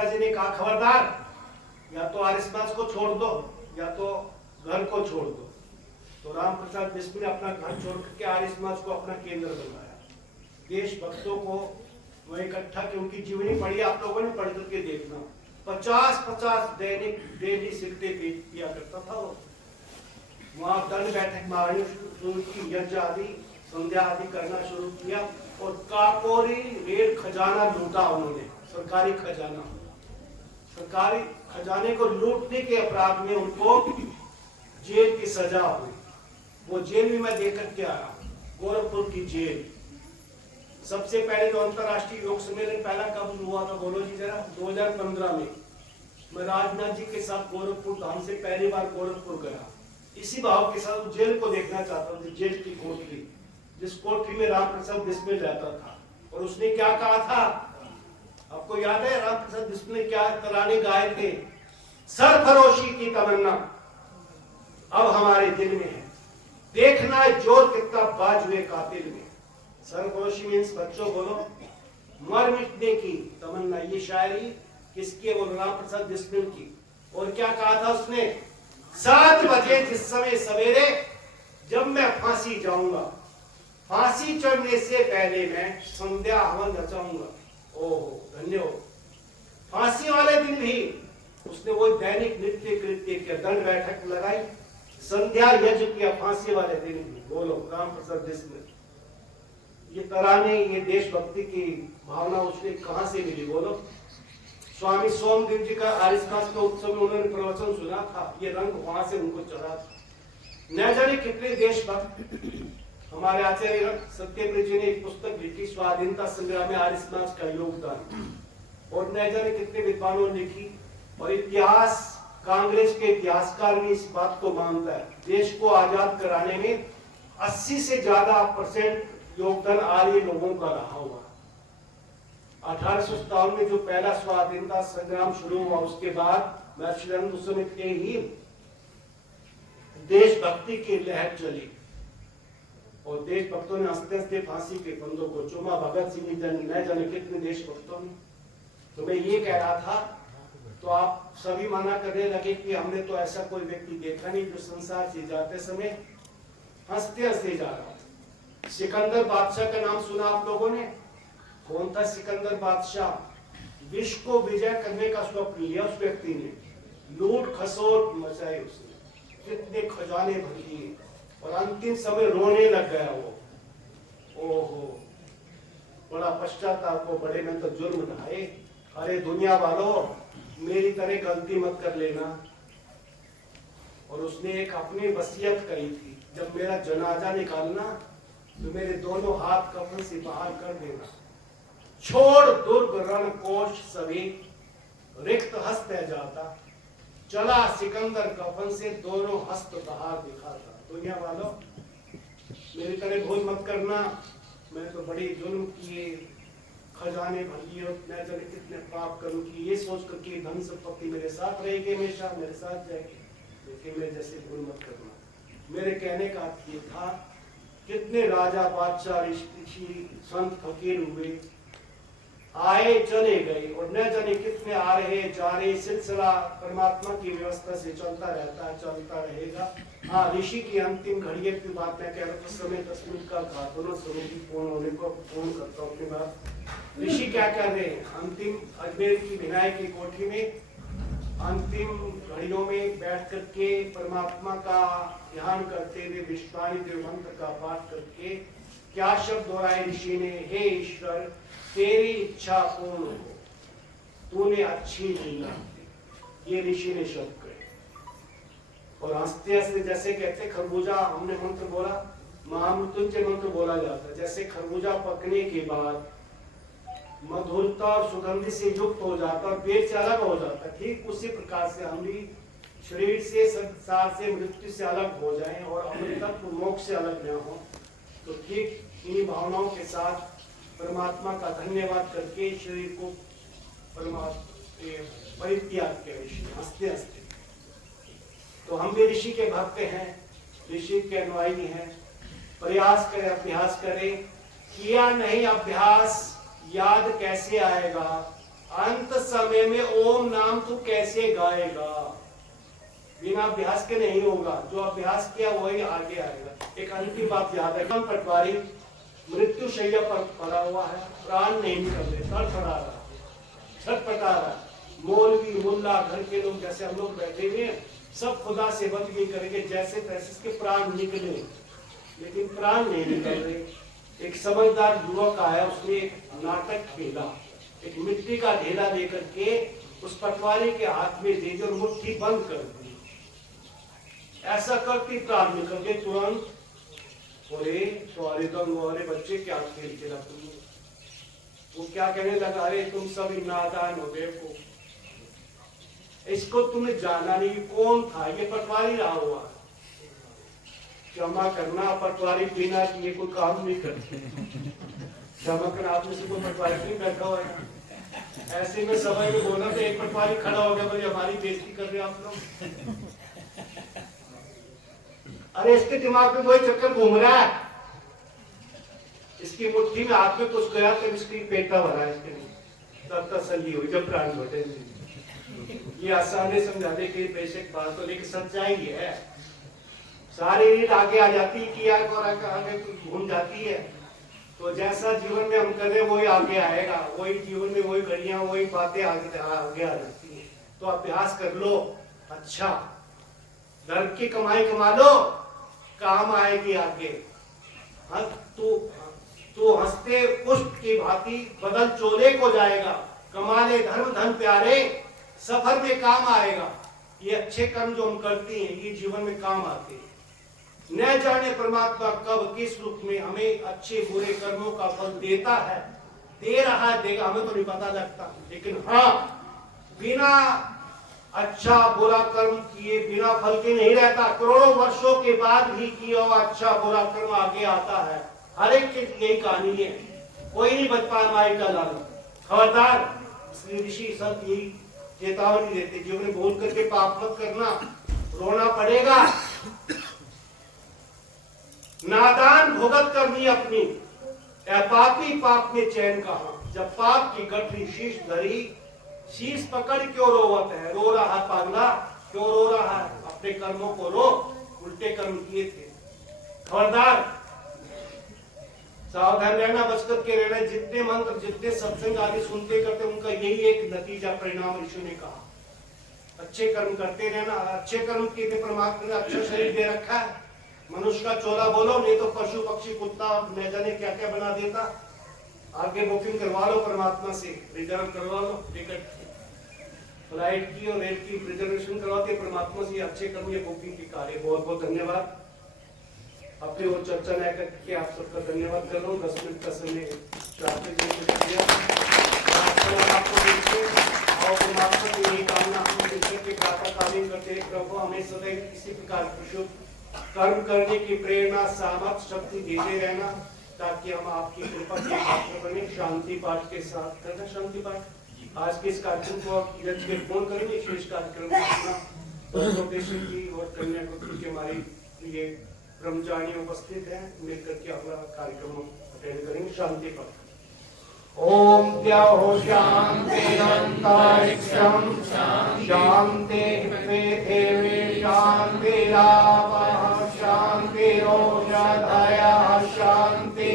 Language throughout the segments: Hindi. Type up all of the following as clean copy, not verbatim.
सीता जी ने कहा खबरदार, या तो आर्य समाज को छोड़ दो या तो घर को छोड़ दो। तो राम प्रसाद बिस्मिल ने अपना घर छोड़ करके आर्य समाज को अपना केंद्र बनाया। देशभक्तों को वो इकट्ठा की, उनकी जीवनी पढ़ी, आप लोगों ने पढ़ करके देखना। 50-50 दैनिक डेली सिक्के पेश किया करता था वो। वहां दंड बैठक मारनी शुरू की, यज्ञ आदि संध्या आदि करना शुरू किया और काकोरी रेल खजाना लूटा उन्होंने, सरकारी खजाना। सरकारी खजाने को लूटने के अपराध में उनको जेल की सजा हुई। वो जेल भी मैं देख करके आया, गोरखपुर की जेल। सबसे पहले जो अंतरराष्ट्रीय योग सम्मेलन पहला कब हुआ था बोलो जी जरा? 2015 में मैं राजनाथ जी के साथ गोरखपुर धाम से पहली बार गोरखपुर गया। इसी भाव के साथ जेल को देखना चाहता था, जेल की कोठरी, जिस कोठरी में राम प्रसाद बिस्मिल रहता था। और उसने क्या कहा था आपको याद है? राम प्रसाद बिस्मिल ने क्या तराने गाए थे? सरफरोशी की तमन्ना अब हमारे दिल में है, देखना जोर कितना बाजुए कातिल में। सरफरोशी मीन्स बच्चों बोलो मर मिटने की तमन्ना। ये शायरी किसकी है? वो राम प्रसाद बिस्मिल की। और क्या कहा था उसने? 7 बजे जिस समय सवेरे जब मैं फांसी जाऊंगा, फांसी चढ़ने से पहले मैं संध्या हवन रचाऊंगा। ओहो धन्य हो। फांसी वाले दिन भी उसने वो दैनिक नृत्य कृत्य किया, दंड बैठक लगाई, संध्या यज्ञ किया फांसी वाले दिन भी। बोलो राम प्रसाद बिस्मिल। ये तराने, ये देशभक्ति की भावना उसने कहां से मिली बोलो? स्वामी सोमदेव जी का आर्य समाज के उत्सव में उन्होंने प्रवचन सुना था, ये रंग वहां से उनको चढ़ा था। न जाने कितने देशभक्त, हमारे आचार्य सत्यव्रत जी ने एक पुस्तक लिखी, स्वाधीनता संग्राम में आर्य समाज का योगदान, और न जाने कितने विद्वानों ने लिखी। और इतिहास, कांग्रेस के इतिहासकार भी इस बात को मानता है, देश को आजाद कराने में 80 से ज्यादा % योगदान आर्य लोगों का रहा हुआ। 1857 में जो पहला स्वाधीनता संग्राम शुरू हुआ, उसके बाद महर्षि समय के ही देशभक्ति की लहर चली और देशभक्तों ने हंसते हंसते फांसी के फंदों को चूमा। भगत सिंह न जाने कितने देशभक्तों ने। तो मैं ये कह रहा था, तो आप सभी मना करने लगे कि हमने तो ऐसा कोई व्यक्ति देखा नहीं जो संसार से जाते समय हंसते हंसते जा रहा। सिकंदर बादशाह का नाम सुना आप लोगों ने? कौन था सिकंदर बादशाह? विश्व को विजय करने का स्वप्न लिया उस व्यक्ति ने, लूट खसोट मचाई उसने, कितने खजाने भर लिए और अंतिम समय रोने लग गया वो। ओहो बड़ा पश्चाताप को, बड़े में तो जुर्म ढाए। अरे दुनिया वालों, मेरी तरह गलती मत कर लेना। और उसने एक अपनी वसीयत कही थी, जब मेरा जनाजा निकालना तो मेरे दोनों हाथ कफन से बाहर कर देना। छोड़ दुर्ग रण कोश सभी, रिक्त हस्त है जाता, चला सिकंदर कफन से दोनों हस्त बाहर दिखाता। दुनिया वालों, मेरी तरह भूल मत करना, मैंने तो बड़ी जुल्म किए, खजाने भर लिए और न जाने कितने पाप कर्म किए, ये सोच कर कि धन संपत्ति मेरे साथ रहेगी, हमेशा मेरे साथ जाएगी, लेकिन मेरे जैसे भूल मत करना। मेरे कहने का अर्थ ये था, कितने राजा बादशाह ऋषि संत फकीर हुए, आए चले गए, और न जाने कितने आ रहे जा रहे। सिलसिला परमात्मा की व्यवस्था से चलता रहता है, चलता रहेगा। हाँ, ऋषि की अंतिम घड़ियों की बात मैं कह रहा हूँ, उस समय 10 मिनट का था, दोनों स्वरूप पूर्ण होने को पूर्ण करता हूँ अपनी बात। ऋषि क्या कर रहे हैं? अंतिम अजमेर की विनायक की कोठी में अंतिम घड़ियों में बैठ करके परमात्मा का ध्यान करते हुए विश्वाणी देव मंत्र का पाठ करके क्या शब्द दोहराए ऋषि ने? हे ईश्वर, तेरी इच्छा पूर्ण हो, तूने अच्छी लीला। ये ऋषि ने शब्द कहे और हंसते हंसते, जैसे कहते खरबूजा, हमने मंत्र बोला, महामृत्युंजय मंत्र बोला जाता है, जैसे खरबूजा पकने के बाद मधुरता और सुगंध से युक्त हो जाता और पेट से अलग हो जाता, ठीक उसी प्रकार से हम भी शरीर से, संसार से, मृत्यु से अलग हो जाएं और अमृतत्व मोक्ष से अलग न हो। तो ठीक इन्हीं भावनाओं के साथ परमात्मा का धन्यवाद करके शरीर को परमात्मा परित्याग किया ऋषि हंसते हंसते। तो हम भी ऋषि के भक्त हैं, ऋषि के अनुयायी हैं। प्रयास करें, अभ्यास करें, किया नहीं अभ्यास याद कैसे आएगा? अंत समय में ओम नाम तू कैसे गाएगा? बिना अभ्यास के नहीं होगा। जो अभ्यास किया वही आगे आएगा। एक अंतिम बात याद है, पटवारी मृत्यु शैया पर पड़ा हुआ है, प्राण नहीं निकल रहे, तड़फड़ा रहा, छटपटा रहा। मौलवी मुल्ला घर के लोग जैसे हम लोग बैठे हुए हैं, सब खुदा से बंदगी करेंगे जैसे तैसे इसके प्राण निकले, लेकिन प्राण नहीं निकल रहे। एक समझदार युवक आया, उसने एक नाटक खेला, एक मिट्टी का ढेला लेकर के उस पटवारी के हाथ में दे दी और मुट्ठी बंद कर दी। ऐसा करती प्राण निकल गए तुरंत। अरे बच्चे क्या खेल खेला तुमने? वो क्या कहने लगा, अरे तुम सब नादान हो गए, इसको तुमने जाना नहीं, कौन था? ये पटवारी रहा हुआ। क्षमा करना, पटवारी बिना किए कोई काम नहीं करते। क्षमा करना, आप में से कोई पटवारी नहीं बैठा हुआ है? ऐसे में सभा में बोला तो एक पटवारी खड़ा हो गया, बोले हमारी बेइज्जती कर रहे आप लोग। अरे इसके दिमाग में वही चक्कर घूम रहा है, इसकी मुट्ठी में हाथ में कुछ गया तो इसकी पेटा भरा है इसके लिए, तब तसल्ली हुई जब प्राण छोटे। ये आसान है समझाने की बेशक बात तो, लेकिन सच्चाई है। सारी रीत आगे आ जाती है कि यार और आगे घूम जाती है। तो जैसा जीवन में हम कर रहे वही आगे आएगा, वही जीवन में वही घड़ियां वही बातें आगे आ जाती है। तो अभ्यास कर लो। अच्छा, धर्म की कमाई कमा लो, काम आएगी आगे। हाँ, तो हंसते पुष्प की भांति बदल चोले को जाएगा। कमा ले धर्म धन प्यारे, सफर में काम आएगा। ये अच्छे कर्म जो हम करते हैं ये जीवन में काम आते हैं। न जाने परमात्मा कब किस रूप में हमें अच्छे बुरे कर्मों का फल देता है, दे रहा है, देगा, हमें तो नहीं पता लगता। लेकिन हाँ, बिना अच्छा बुरा कर्म किए बिना फल के नहीं रहता। करोड़ों वर्षों के बाद भी किया हुआ अच्छा बुरा कर्म आगे आता है। हर एक की यही कहानी है, कोई नहीं बच पाया माई का लाल। खबरदार, ऋषि सब यही चेतावनी देते, जीवन में भूल करके पाप मत करना, रोना पड़ेगा। नादान भुगत करनी अपनी, पापी पाप में चैन कहा। जब पाप की गठरी शीश धरी, शीश पकड़ क्यों रोवत है? रो रहा है पागला, क्यों रो रहा है? अपने कर्मों को रो, उल्टे कर्म किए थे। खबरदार, सावधान रहना, बचकर के रहना। जितने मंत्र जितने सत्संग आदि सुनते करते उनका यही एक नतीजा परिणाम ऋषि ने कहा, अच्छे कर्म करते रहना। अच्छे कर्म के लिए परमात्मा ने अच्छा शरीर दे रखा है। मनुष्य का चोला बोलो, नहीं तो पशु पक्षी कुत्ता न जाने क्या क्या बना देता। आगे बुकिंग करवा लो परमात्मा से, रिजर्व करवा लो टिकट, फ्लाइट की और रेल की रिजर्वेशन करवाते परमात्मा से। अच्छे कर्म ये बुकिंग की कार्य। बहुत बहुत धन्यवाद। अपनी और चर्चा न करके आप सबका धन्यवाद कर रहा हूँ। 10 मिनट का समय आपको देखिए और परमात्मा की यही कामना हम के प्रातःकालीन करते प्रभु हमें सदैव किसी प्रकार की शुभ कर्म करने की प्रेरणा सामर्थ्य शक्ति देते रहना, ताकि हम आपकी कृपा के पात्र बने। शांति पाठ के साथ करना। शांति पाठ आज के इस कार्यक्रम को आप फोन करेंगे। विशेष कार्यक्रम की और कन्याकुमारी के हमारी ये ब्रह्मचारी उपस्थित है, मिलकर के अपना कार्यक्रम अटेंड करेंगे। शांति पाठ। ओम क्या हो शांति अंतरिक्षम शांति पृथिवी शांति शांति रोषधयः शांति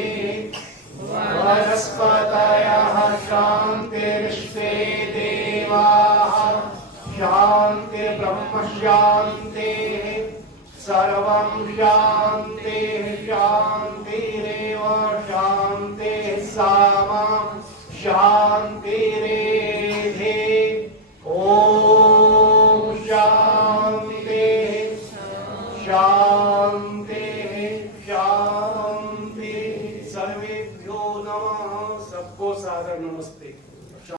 वनस्पतयः शांतिर्विश्वे देवाः शांति ब्रह्म शांति सर्वं शांति शांतिरेव शांति सामा शांतिरेधि। ओम शांति शांति शांति। सर्वेभ्यो नमः। सबको सादर नमस्ते।